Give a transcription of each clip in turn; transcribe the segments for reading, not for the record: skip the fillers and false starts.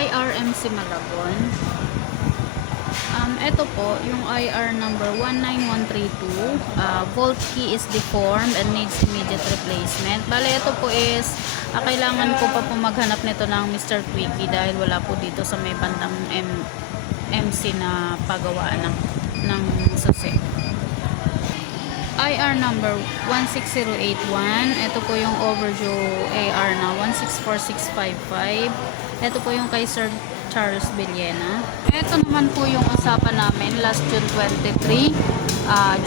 IRMC Malabon. Ito po, yung IR number 19132. Volt key is deformed and needs immediate replacement. Bale, ito po is, kailangan ko pa po maghanap nito ng Mr. Quickie dahil wala po dito sa may bandang MC na pagawaan ng susi. IR number 16081. Ito po yung overdue AR na 164655. Ito po yung kay Sir Charles Villena. Ito naman po yung usapan namin last June 23.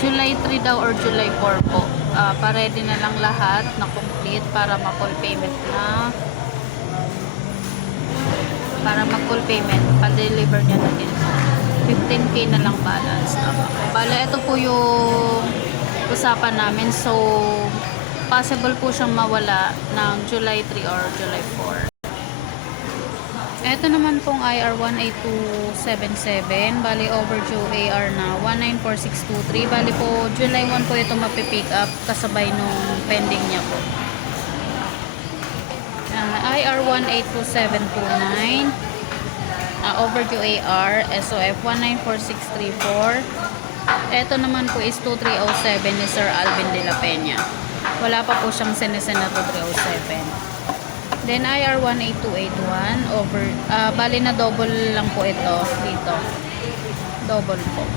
July 3 daw or July 4 po. Pa-ready na lang lahat na complete para ma-full payment na. Para ma-full payment, pa-deliver niya na din po. 15k na lang balance. Bale, ito po yung usapan namin. So, possible po siyang mawala ng July 3 or July 4. Ito naman pong IR 18277. Bali, overdue AR na 194623. Bali po, July 1 po ito mapipick up kasabay nung pending niya po. IR 18279. Overdue AR SOF 194634. Ito naman po is 2307 ni Sir Alvin de la Peña. Wala pa po siyang sinesend na 2307. Then IR 18281 bali na double lang po ito dito. Double po.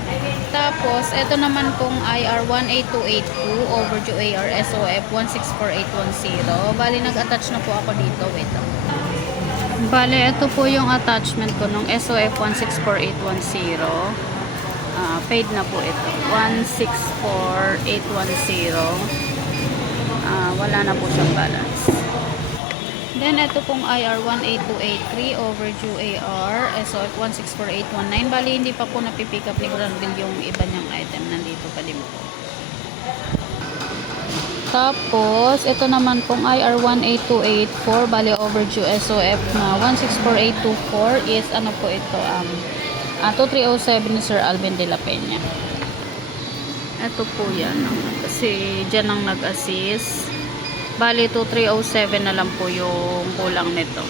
Tapos ito naman pong IR 18282 overdue AR SOF 164810. Bali nag-attach na po ako dito. Wait lang. Bali ito po yung attachment ko nung SOF 164810. Paid na po ito. 164810. Wala na po siyang balance. Then, ito pong IR 18283 overdue AR SOF 164819. Bali, hindi pa po napipick up ni Granville yung iba niyang item. Nandito pa din po. Tapos, ito naman pong IR 18284. Bali, overdue SOF na 164824 is ano po ito? 2307 ni Sir Alvin de la Peña. Ito po yan. Kasi dyan ang nag-assist. Bali, 2307 na lang po yung kulang nito.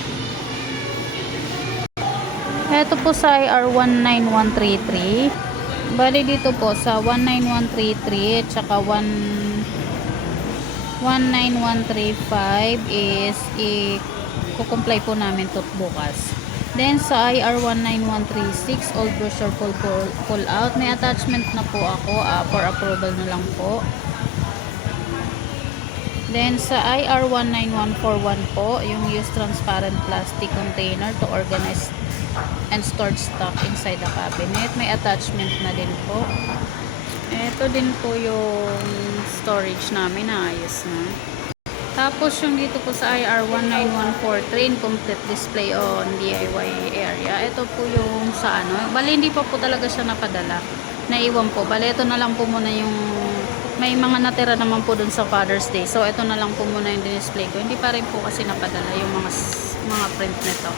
Ito po sa IR 19133. Bali, dito po sa 19133 at saka 19135 is i-comply po namin to bukas. Then, sa IR 19136, old brochure pull out. May attachment na po ako for approval na lang po. Then, sa IR 19141 po, yung use transparent plastic container to organize and store stock inside the cabinet. May attachment na din po. Ito din po yung storage namin na ayos na. Tapos, yung dito po sa IR 19143, incomplete display on DIY area. Ito po yung sa ano. Bali, hindi pa po talaga siya napadala. Naiwan po. Bali, ito na lang po muna yung may mga natira naman po dun sa Father's Day. So, ito na lang po muna yung display ko. Hindi pa rin po kasi napadala yung mga print nito.